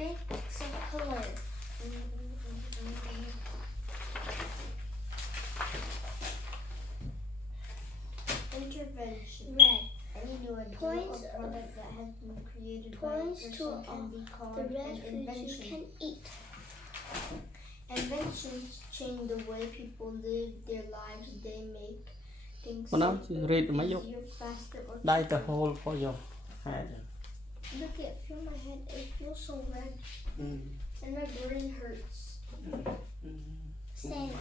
big box of color. Intervention. Red. Any new idea Points or product that has been created by a Points to person can be called the an red foods you invention. can eat. Inventions change the way people live their lives. They make things When I'm simpler, read my easier, faster, or die the cheaper. hole for your head. Look at feel my head. It feels so red, and my brain hurts. Same.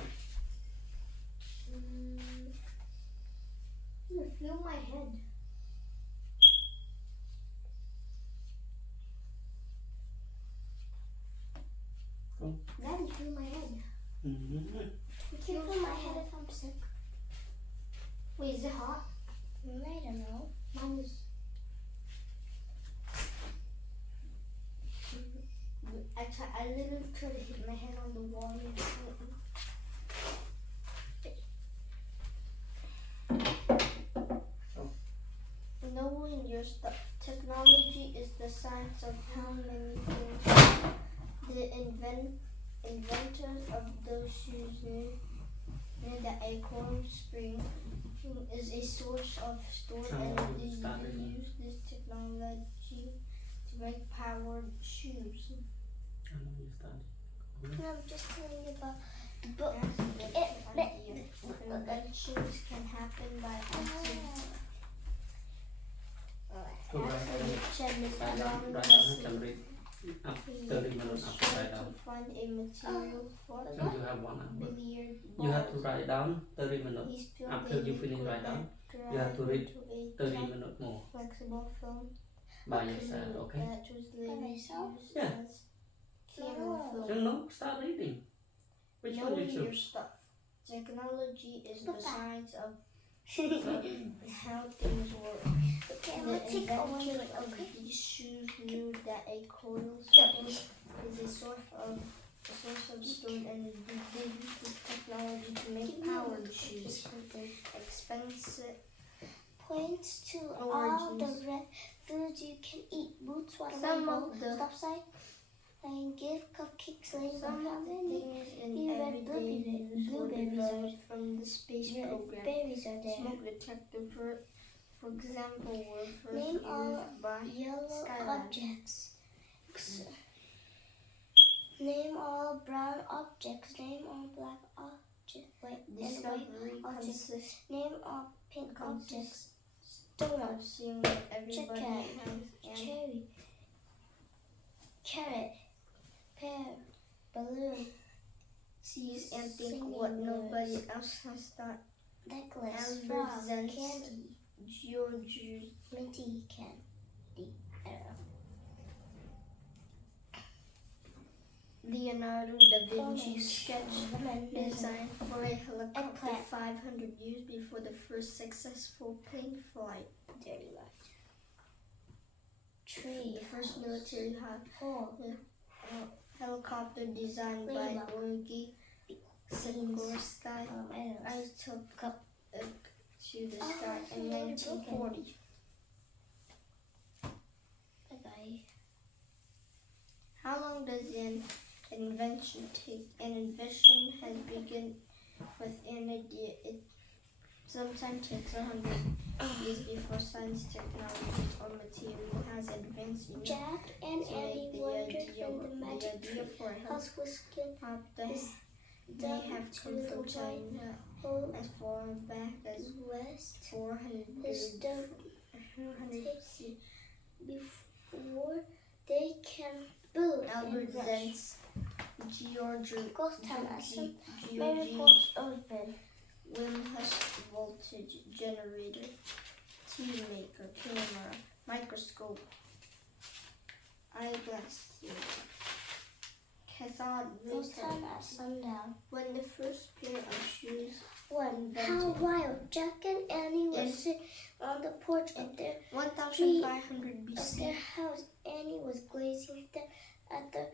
Feel my head. Oh. Daddy, feel my head. You can feel my head if I'm sick. Wait, is it hot? I don't know. Mine is. I literally tried to hit my head on the wall. Knowing your stuff. Technology is the science of how many things the inventors of those shoes knew that a coil spring is a source of stored energy. Use this technology to make powered shoes. No, I'm just telling you about the book. Inventions can happen by accident. To find a material for You have 1 hour. billiard You have to balls. write down 30 minutes. He's filled After a you finish liquid write down, that you have to dried read into a 30 tight, minutes more flexible film by yourself, okay? that was later myself? used Yeah. as camera No. So film. no, start reading. Which one Knowing you your choose? stuff. Technology is the Papa. science of So, how things work. Okay, I'm The gonna take a one inventors drink, of okay? these shoes knew that a coil spring is a source of stored energy. They used this technology to make powered shoes. Expensive. Points to all Origins. the red foods you can eat. Boots, water, Some rainbow, of the- stop sign, and give cupcakes, laying Some how of the many things in You read everyday use were blueberries developed from the space program. berries are there. Smoke detector, for example, were first Name all used by yellow Skylab. objects. Name all brown objects. Name all black objects. Wait, and white Discovery objects. consists Name all pink objects. of Donuts, seeing what everybody Chicken. has and cherry, carrot, pear, balloon, sees and think Singing what words. nobody else has thought. necklace, Albert frog, Zen's candy, George minty candy. I don't know. Leonardo da Vinci Orange, sketched lemon, design for a helicopter Eggplant. 500 years before the first successful plane flight. dirty light. Tree, The first military hole, helicopter designed by Ladybug. Orgi Sikorsky. I I took up to the sky it's in already 1940. Bye-bye. How long does an invention take? An invention has begun with an idea. It sometimes takes 100 years before science, technology, or material has advanced enough Jack and to Andy make the wondered idea, when the magic idea for a house was skin helicopter is may dug have to come the from white China hole as far back as west. 400 Is dug 400 C. before they can boot Albert and rush. Zen's Ghost town lesson. Mary Georgie Poppins open. Wimhurst voltage generator, tea maker, camera, microscope, eyeglass, cathode ray Ghost town test. at sundown. When the first pair of shoes One. How invented. wild! Jack and Annie were In- sitting on the porch of their 1500 of BC, their house. Annie was gazing at the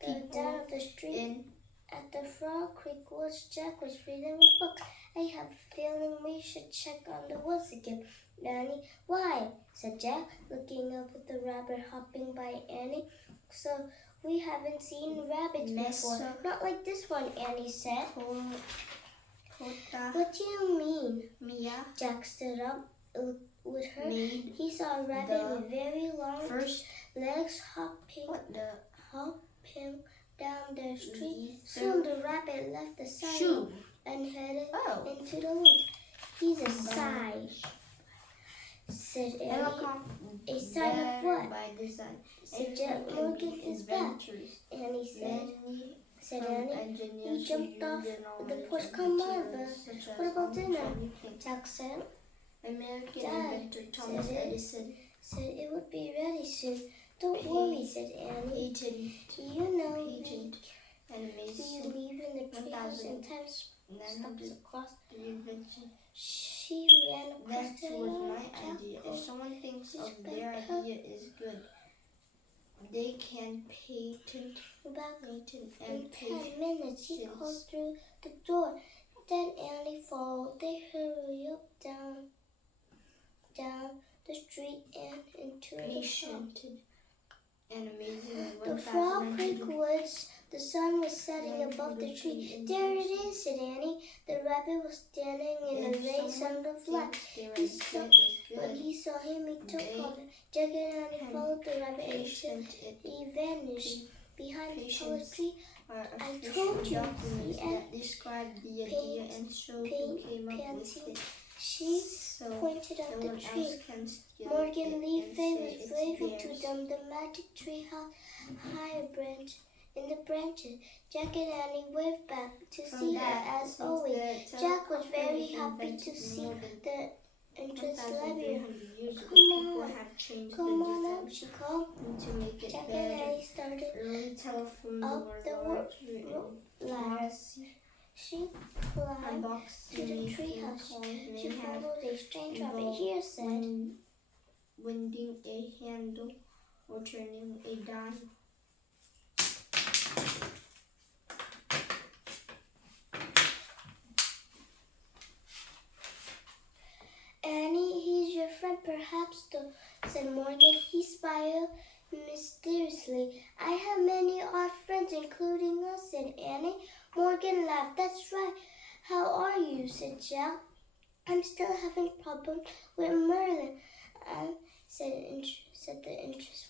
People down of the street. in At the Frog Creek Woods, Jack was reading a book. I have a feeling we should check on the woods again, Annie. Why? Said Jack, looking up at the rabbit hopping by Annie. So we haven't seen rabbits before. Not like this one, Annie said. What do you mean? Mia Jack stood up with her. made He saw a rabbit with very long first legs hopping down the street. Soon the rabbit left the sidewalk and headed into the woods. He's a sign, said Annie. A sign of what? By design. Said Jack Morgan is back. Annie said Annie. He jumped off the porch. Come on, but what about dinner? Jack said. American Dad, inventor Thomas Edison said it would be ready soon. Don't worry, said Annie. You know patent and we Mason leave in the treehouse and time stops across. the invention. She ran across That the was yard. my idea. If someone thinks He's of their back. idea is good, they can patent Back and in patent. 10 minutes, he called through the door. Then Annie followed. They hurry up down the street and into the shop. Patented and amazing. The Frog Creek woods. The sun was setting above the tree. There it is, said Annie. The rabbit was standing in a vase on the flat. When he saw him, he took off. Jack and Annie followed the rabbit until he vanished behind the tallest tree. I told you, he that described the idea and showed who came up with it. She pointed at the tree. Morgan Lee Fay was waving to them. The magic tree had higher branch in the branches. Jack and Annie waved back to see her as always. Jack was very happy to see the entrance library. Come on up, she called. To make it Jack and better, Annie started early telephones up were the large ladder. She a climbed box to the treehouse. She they had followed a strange rabbit. Here said, winding a handle or turning a dial. Annie, he's your friend, perhaps, said Morgan. He smiled mysteriously. I have many odd friends, including us, said Annie. Morgan laughed. That's right. How are you, said Jack. I'm still having problems with Merlin, said the interest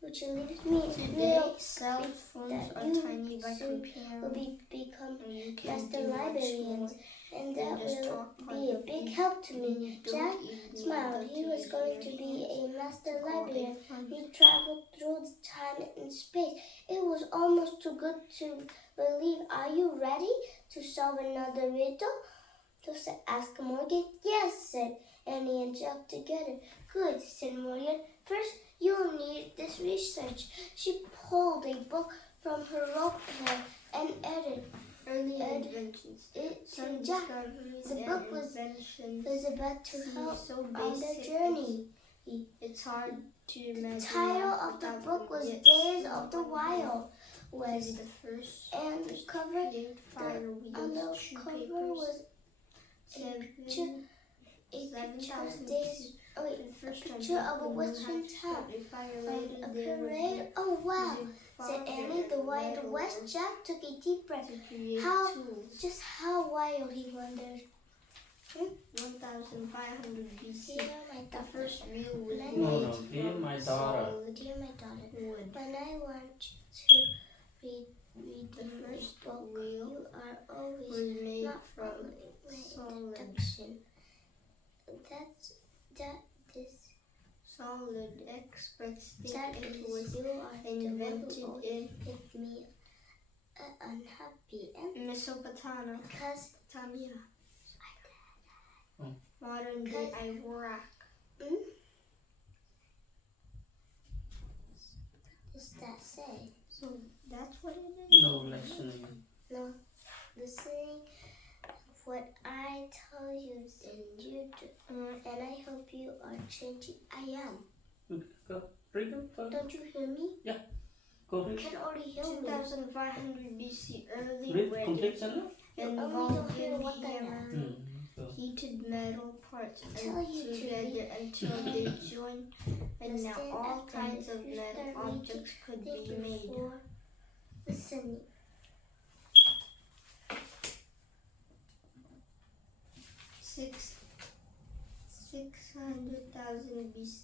which leaves me Today, cell phones are tiny by comparison. Will become master librarians, and that will be a big help to me. Jack smiled. He was going to be a master librarian. He traveled through time and space. It was almost too good to believe. Are you ready to solve another riddle? Asked Morgan. Yes, said Annie and Jack together. Good, said Morgan. First, you'll need this research. She pulled a book from her rope hair and added Early inventions. it to Some Jack. discoveries The and book was inventions about to help so on their basic journey. it's hard to imagine. The title of the without book was them. Days of the Wild Was West, the first and the cover fire on the wheels, shoe cover papers, was a picture of Days. Oh wait, a picture of a western town. A parade. Oh wow, said Annie. The Wild West. Jack took a deep breath. Just how wild, he wondered. 1500 BC. Dear my The daughter. first real wood No, dear my daughter. Dear my daughter. wood. When I want to read The in a first book, wheel you are always was made not from following my solid. introduction. This Solid experts think that it is was you are the one invented who always in make me unhappy and Mesopotamia, because modern day Iraq. does that say? So that's what it is. No listening. No, listening what I tell you, then you do. And I hope you are changing. I am. Go. Read it first. Don't you hear me? Go You read. can already hear me. 2500 BC, early Read wedding complete sentence. You only don't hear what I hammer. am. heated metal parts Tell you to together until they join, and now Listen all after kinds me. of You metal start objects could Thank be you made. for listening. Six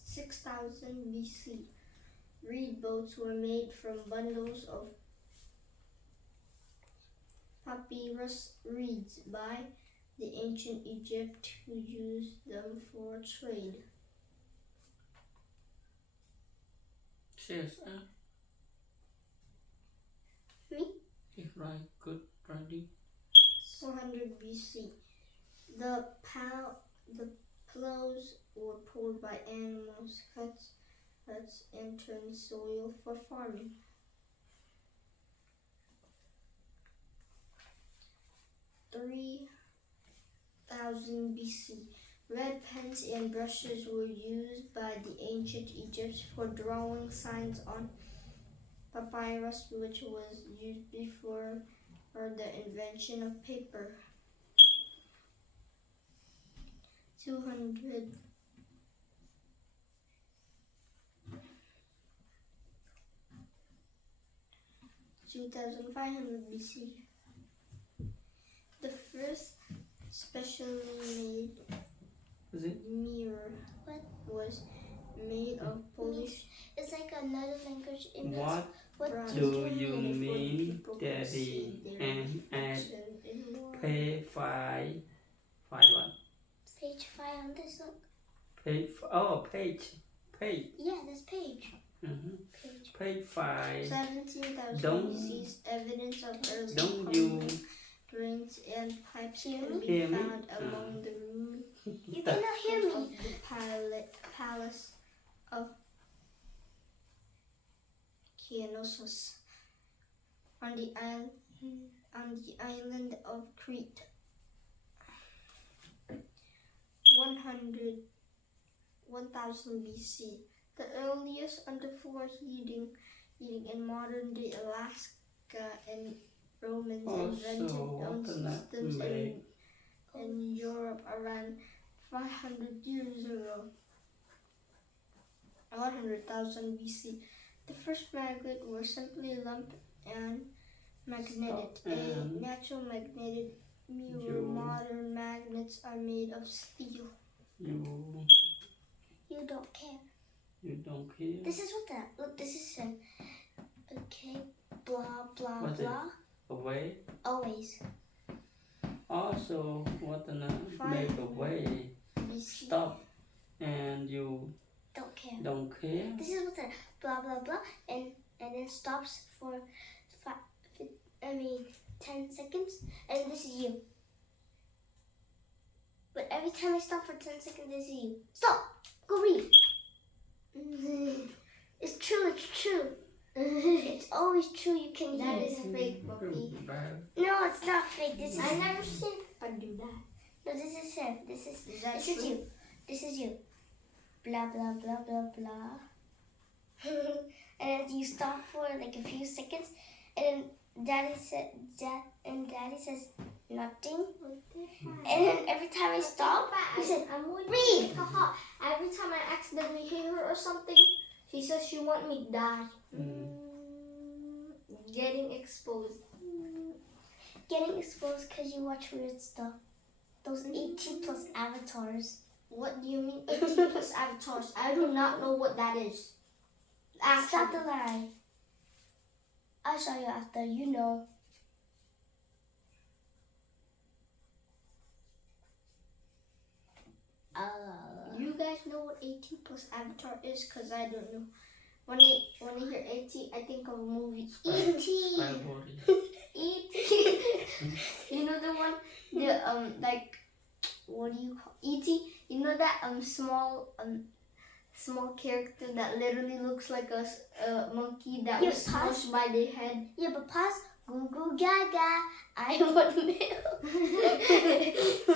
6,000 BC, reed boats were made from bundles of papyrus reeds by the ancient Egypt, who used them for trade. Yes, Me? if right, good, ready. 400 BC, the plows were pulled by animals, cuts and turned soil for farming. 3000 BC, red pens and brushes were used by the ancient Egyptians for drawing signs on papyrus, which was used before the invention of paper. 2500 BC. The first specially made mirror was made of Polish. It's like another language. It means What what do you mean, Daddy? And add page 5. 5 what? Page 5 on this look. Page. Yeah, this page. Page 5. 17,000 Don't- BC's evidence of early Don't plumbing, you drains and pipes Hear can me? be Hear me? found among the ruins You cannot hear of me. the palace of Kianosos on the island of Crete. 1000 BC. The earliest underfloor heating in modern-day Alaska, and Romans invented own systems in Europe around 500 years ago. 100,000 BC. The first magnet were simply lump and magnetic. A natural magnetic mirror. Modern magnets are made of steel. You don't care. You don't care? This is what that. Look, this is him. Okay. Blah, blah, What's it? blah. Away? Always. Also, what the make away? BC. Stop. And you Don't care. don't care? This is what that. Blah, blah, blah. And then stops for 10 seconds. And this is you. But every time I stop for 10 seconds, this is you. Stop! Go read. It's true, it's true. It's always true, you can hear That it. is fake, puppy. No, it's not fake. This is I never seen I do that. No, this is him. This is that this is true? you. This is you. Blah blah blah blah blah. And then you stop for like a few seconds, and then Daddy says nothing. And then every time I stop, he said, I'm going read. to hot. Every time I accidentally hit her or something, she says she want me to die. Getting exposed. Getting exposed because you watch weird stuff. Those 18 plus avatars. What do you mean 18 plus avatars? I do not know what that is. Stop the lie. I'll show you after. You know. You guys know what 18 plus avatar is? Because I don't know. When I hear 18, I think of a movie. E.T. E.T. You know the one, like, what do you call E.T.? You know that small character that literally looks like a monkey that was smushed by the head. Yeah, but pause. Goo goo gaga. I want milk.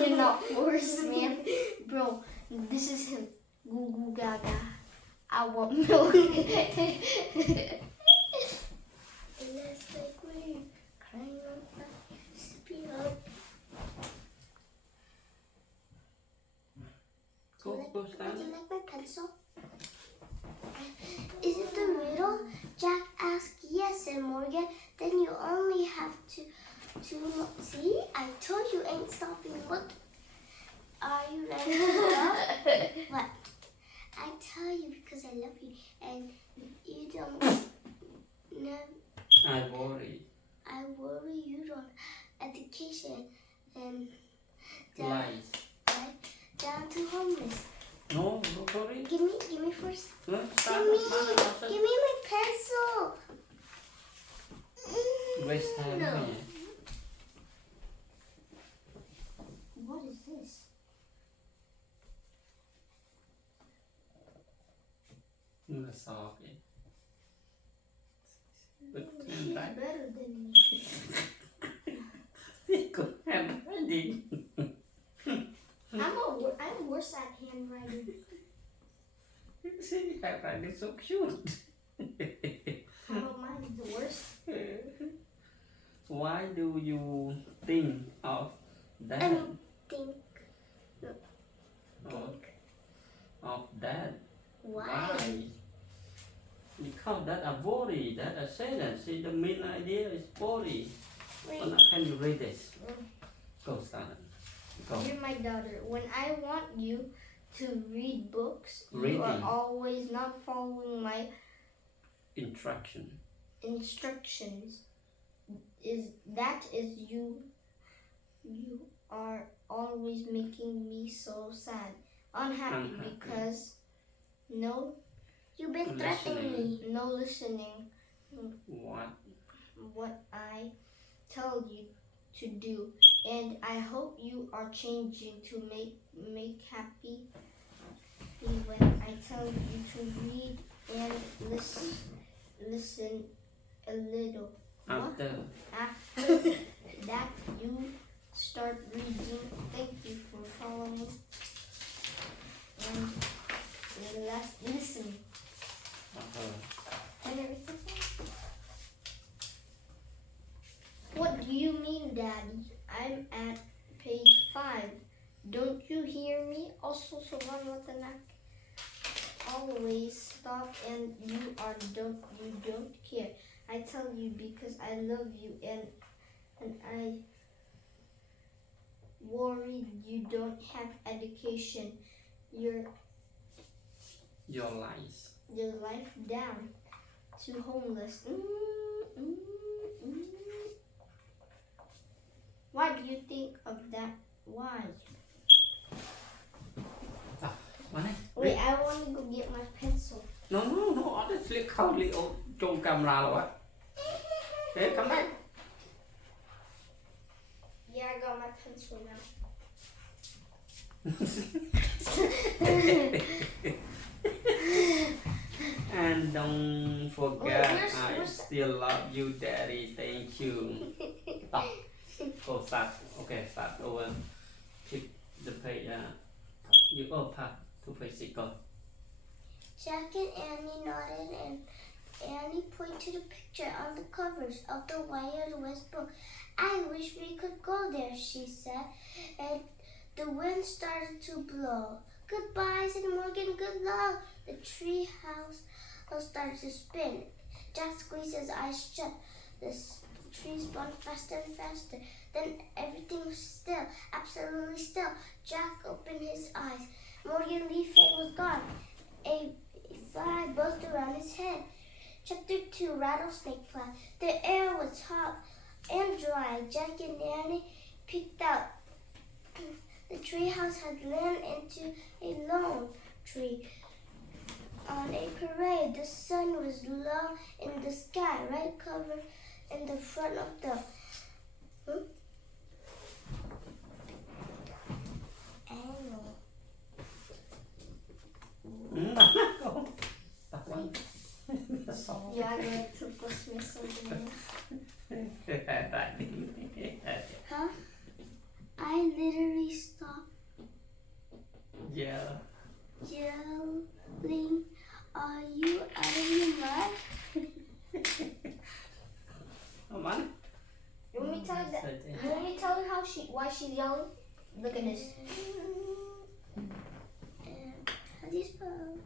You're not forced, man. Bro, this is him. Goo goo gaga. I want milk. Let's make we climb up, speed up. said Morgan. Then you only have to see. I told you ain't stopping. Look. Are you ready to go? What? I tell you because I love you, and you don't know. I worry. I worry you don't. Education and Lies. down to homeless. No, don't worry. Give me first. No, Give start me with my pencil. waste time. No. here. What is this? I'm gonna solve it. But She's right? better than me. She could have handwriting. I'm worse at handwriting. See, handwriting so cute. How about mine? The worst? Why do you think of that? Think. Of that? Why? Because that a worry, that a sentence. See, the main idea is worry. Wait. Well, now can you read this? Go, start it. Go. You're my daughter. When I want you to read books, you Reading. are always not following my Instruction. instructions. You are always making me so sad, unhappy because no You've been threatening me. listening what I tell you to do, and I hope you are changing to make happy when I tell you to read and listen a little. After. After that, you start reading. Thank you for following and listening. And everything. What do you mean, Daddy? I'm at page 5. Don't you hear me? Also, Sovan Vathanak. Always stop and you don't care. I tell you because I love you and I worry you don't have education. Your lies. life down to homeless. Why do you think of that? Why? Wait, I want to go get my pencil. No, honestly, khẩu trong camera rồi á. Hey, come back. Yeah, I got my pencil now. And don't forget, Wait, I where's still love you, Daddy. Thank you. Stop. Go start. Okay, start over. Keep the page. You part to face it. Go. Jack and Annie nodded, and Annie pointed to the picture on the covers of the Wild West book. I wish we could go there, she said, and the wind started to blow. Goodbye, said Morgan. Good luck. The tree house started to spin. Jack squeezed his eyes shut. The tree spun faster and faster. Then everything was still, absolutely still. Jack opened his eyes. Morgan Leaf was gone. A fly buzzed around his head. Chapter 2, Rattlesnake Fly. The air was hot and dry. Jack and Annie peeked out. The treehouse had landed into a lone tree. On a parade, the sun was low in the sky, right covered in the front of the animal. Yeah, I got to push me something. Huh? I literally stopped Yeah. yelling. Are you out of your mind? Come on. You want me to tell you that? You want me to tell you why she's yelling? Look at this. How do you spell?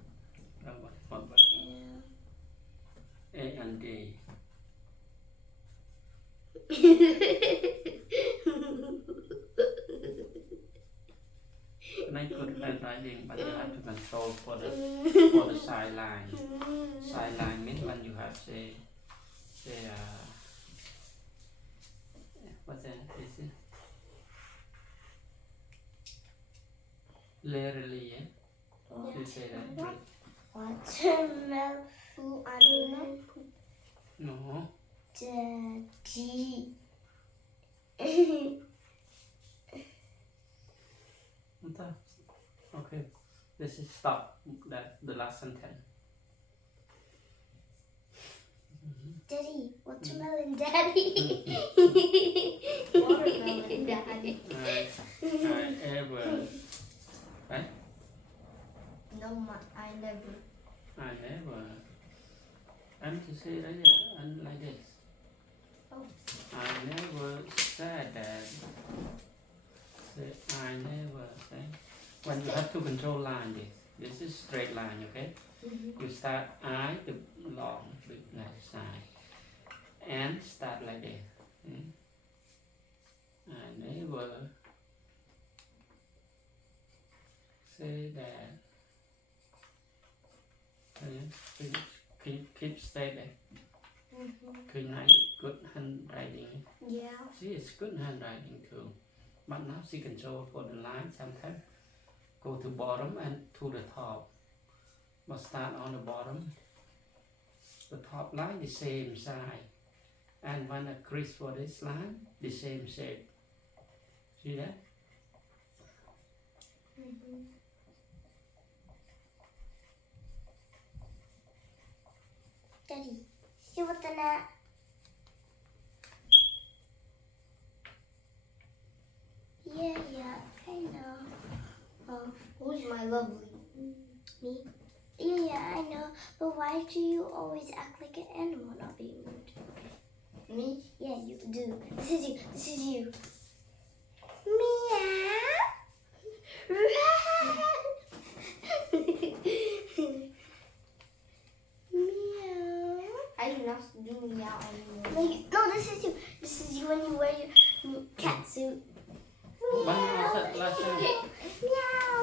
A and D. Make good handwriting, but you have to control for the sideline. Sideline means when you have say what's that? Is it literally? Yeah? You say that. Watermelon. Who I don't know. No. Daddy. Okay. This is stop. That the last sentence. Daddy. Watermelon daddy. Watermelon daddy. I ever. Right? No, I never. I never. I'm to say like this. Oh. I never said that. Say I never say. When you have to control line this is straight line, okay? You start I the long with left side and start like this. I never say that. Keep stay there. Good night, good handwriting. Yeah. She is good handwriting too. But now she control for the line sometimes. Go to bottom and to the top. But start on the bottom. The top line the same side. And when a crease for this line, the same shape. See that? Daddy. Hey, Vathanak. Yeah, I know. Oh, Who's my lovely? me? Yeah, I know. But why do you always act like an animal, not being rude? Me? Yeah, you do. This is you. Meow. Meow. I do not do meow anymore. No, this is you. This is you when you wear your cat suit. Last time. Meow.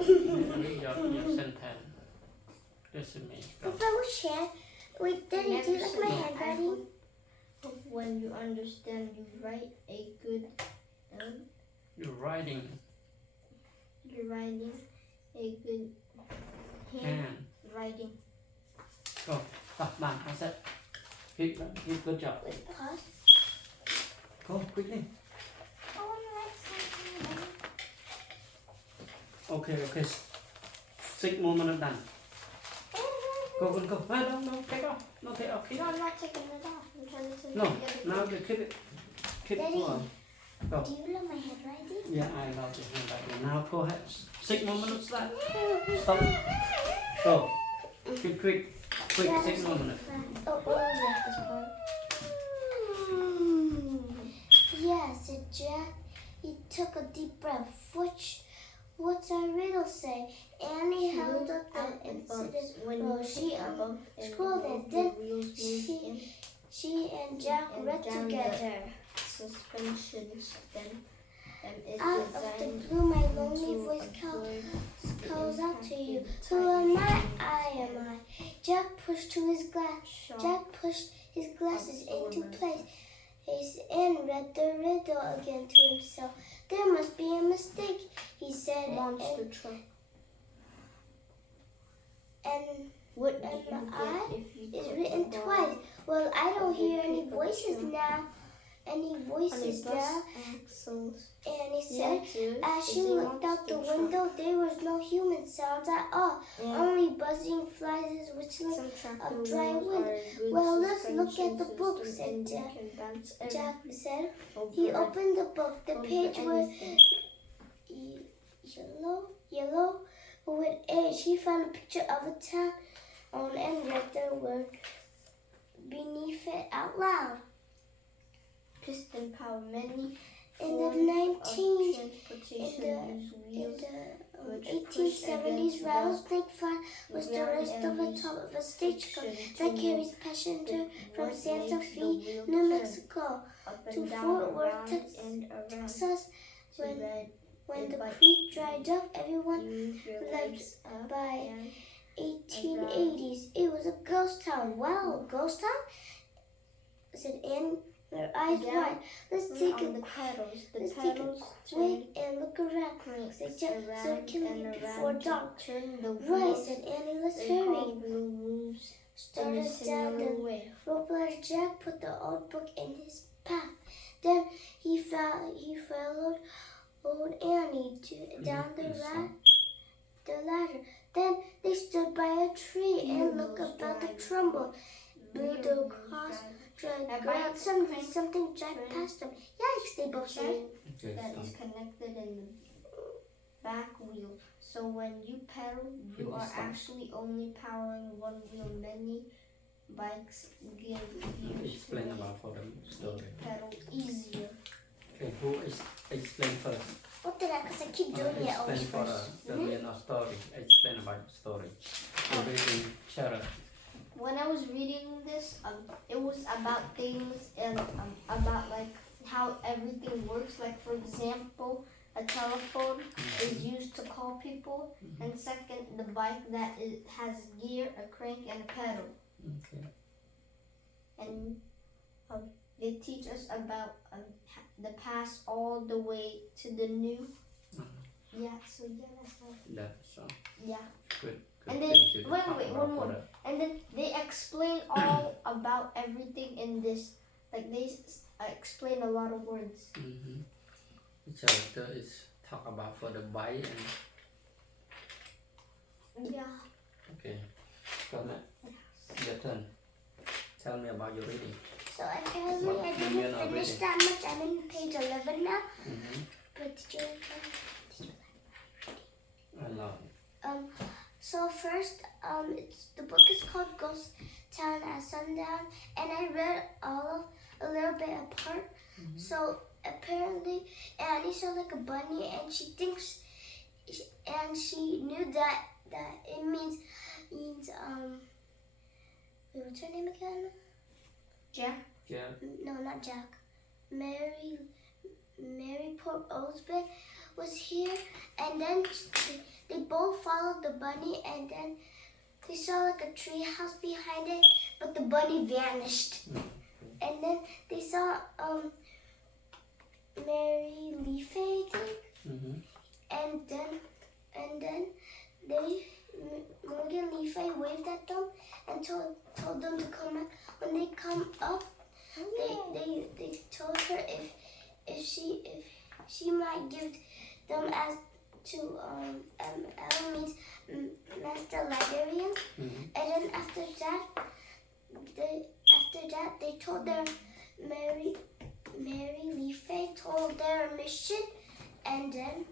Your sentence. This is me. Go. Papa, which hand? Wait, Daddy, do you like my handwriting? When you understand, you write a good. You're writing You're writing a good hand. writing. Go. Stop, man. That's it. Keep good job. Wait, pause. Go quickly. I want to write something. Okay. 6 more minutes done. Go. No, take off. No, take off. Keep No, I'm not taking it off. I'm trying to take No, it now you keep it. Keep Daddy. on. Go. Do you love my handwriting? Yeah, I love your handwriting. Now go ahead. 6 more minutes left. Stop. Go. Quick. 6 more minutes. Oh, yeah, this part. Yeah, said Jack. He took a deep breath. What's our riddle say? Annie held up the incident Rosie on school and then she and Jack read together. Suspensions then Out of the blue, my lonely voice calls out to you. Who am I? I am I. Jack pushed his glasses into place and read the riddle again to himself. There must be a mistake, he said. Monster truck. And What did you I get if you is put written the ball twice. Well, I don't of the hear any paper voices too? now. Any on a voices bus now. axles? And he said, as she Is a looked out the monster window, there was no human sounds at all. Yeah. Only buzzing flies whistling Some track of wheels dry wind. are a good Well, let's look at suspension the book, system, said and you Jack. can bounce Jack said. over He it, opened the book. The over page was anything. yellow with age. He found a picture of a town and read the word beneath it out loud. Piston power. Many In the forms 19 of transportation use wheels. which 1870s pushed rattlesnake fly was the ground rest of the enemy's top of a stagecoach friction that to carries passengers from what Santa makes the Fe, wheel New turn Mexico up to and down, Fort Worth, around and around. Texas. To ride When a the bike, creek dried up, everyone you move your lived legs up by and 1880s. It was a ghost town. Wow, a ghost town? Said Anne, her eyes down wide. Let's take on a the pedals. The let's take a pedals quick and look around. cranks They so around it can and be before around to dark. turn the Right, wheels. said Annie. Let's The hurry. carwheel moves in a Started down similar the way. rope ladder. Jack put the old book in his path. Then he followed old Annie down the ladder. Then they stood by a tree and looked about the tremble. Blew the cross, dragged ground. Suddenly something dragged past them. Yikes, they both said. Okay, That so is connected in the back wheel. So when you pedal, you are actually only powering one wheel. Many bikes give gears explain to about for the story. make pedal easier. Okay, who is explain first? What did I? Because I keep doing it Explain always for first. the real story. Explain about the story. You're reading Charlotte. When I was reading this, it was about things and about like how everything works. Like for example, a telephone is used to call people, and second, the bike that has gear, a crank, and a pedal. Okay. And they teach us about the past all the way to the new. Yeah. So yeah, that's all. That's Yeah. good. And then thing to wait, talk one about more. for And then they explain all about everything in this. Like they explain a lot of words. Mm-hmm. The chapter is talk about for the bike and Yeah. okay. Come on. Your turn. Tell me about your reading. So apparently I didn't finish that much. I'm in page 11 now. Mm-hmm. But did you like I love it. So first, the book is called Ghost Town at Sundown, and I read a little bit apart. Mm-hmm. So apparently, Annie saw like a bunny, and she thinks, and she knew that it means wait, what's her name again? Jack. Yeah. No, not Jack. Mary Port Osborne was here, and then they both followed the bunny, and then they saw like a tree house behind it, but the bunny vanished. And then they saw Mary Leafy, I think, Mm-hmm. and then Morgan Leafy waved at them and told them to come back. When they come up, they told her if she might give them as to means master librarian. Mm-hmm. And then after that they told their Mary Leafy told their mission, and then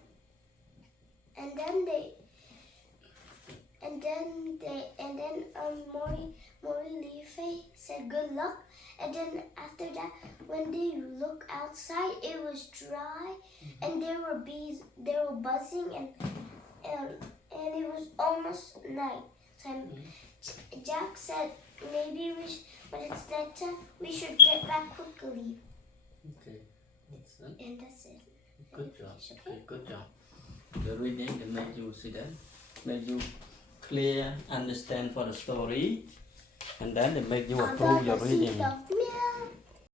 Maury Leafy said good luck, and then after that when they look outside it was dry, and there were bees, they were buzzing, and it was almost night time. Jack said maybe but it's nighttime, we should get back quickly. Okay. That's it. And that's it. Good job. Okay, good job. The reading can make you see that, make you clear, understand for the story, and then they make you approve your reading.